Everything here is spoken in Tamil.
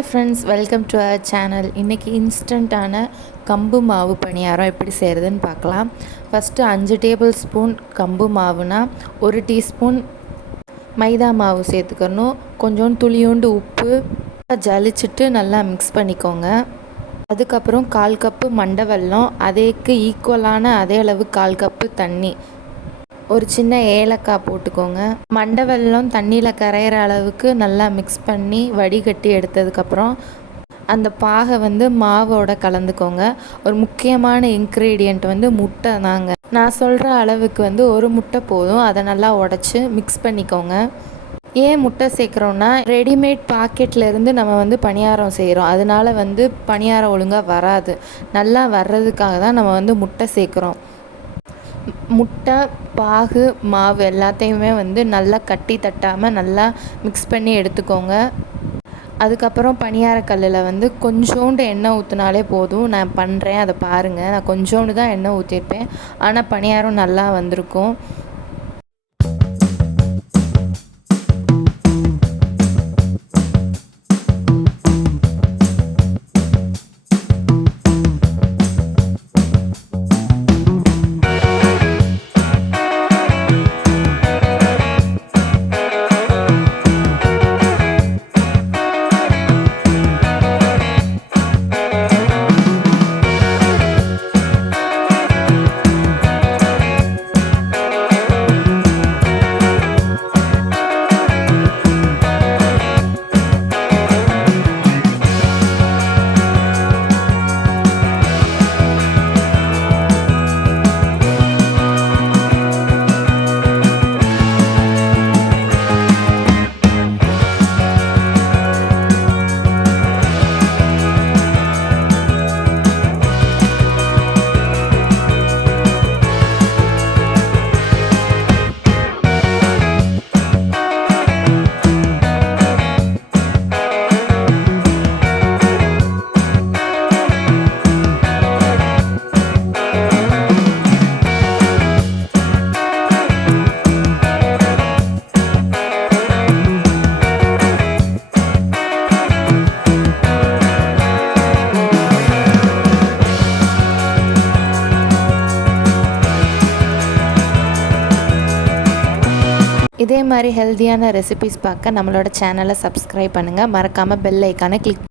Hi friends, welcome to our channel. இன்றைக்கி இன்ஸ்டண்ட்டான கம்பு மாவு பணியாரம் எப்படி செய்கிறதுன்னு பார்க்கலாம். ஃபஸ்ட்டு 5 டேபிள் ஸ்பூன் கம்பு மாவுனா 1 டீஸ்பூன் மைதா மாவு சேர்த்துக்கணும். கொஞ்சோண்டு துளியோண்டு உப்பு ஜலிச்சுட்டு நல்லா மிக்ஸ் பண்ணிக்கோங்க. அதுக்கப்புறம் 1/4 கப்பு மண்டை வெல்லம், அதேக்கு ஈக்குவலான அதே அளவு 1/4 கப்பு தண்ணி, ஒரு சின்ன ஏலக்காய் போட்டுக்கோங்க. மண்டை வெல்லம் தண்ணியில் கரையிற அளவுக்கு நல்லா மிக்ஸ் பண்ணி வடிகட்டி எடுத்ததுக்கப்புறம் அந்த பாகை மாவோட கலந்துக்கோங்க. ஒரு முக்கியமான இன்க்ரீடியண்ட் முட்டை தாங்க. நான் சொல்கிற அளவுக்கு ஒரு முட்டை போதும். அதை நல்லா உடச்சி மிக்ஸ் பண்ணிக்கோங்க. ஏன் முட்டை சேர்க்குறோன்னா, ரெடிமேட் பாக்கெட்லேருந்து நம்ம பணியாரம் செய்கிறோம். அதனால பணியாரம் ஒழுங்காக வராது. நல்லா வர்றதுக்காக தான் நம்ம முட்டை சேர்க்குறோம். முட்டை, பாகு, மாவு எல்லாத்தையுமே நல்லா கட்டி தட்டாமல் நல்லா மிக்ஸ் பண்ணி எடுத்துக்கோங்க. அதுக்கப்புறம் பணியாரக்கல்லில் கொஞ்சோண்டு எண்ணெய் ஊற்றினாலே போதும். நான் பண்ணுறேன், அதை பாருங்கள். நான் கொஞ்சோண்டு தான் எண்ணெய் ஊற்றிருப்பேன், ஆனால் பணியாரம் நல்லா வந்திருக்கும். இதே மாதிரி ஹெல்த்தியான ரெசிபிஸ் பார்க்க நம்மளோட சேனலை சப்ஸ்கிரைப் பண்ணுங்கள். மறக்காமல் பெல் ஐக்கானை கிளிக்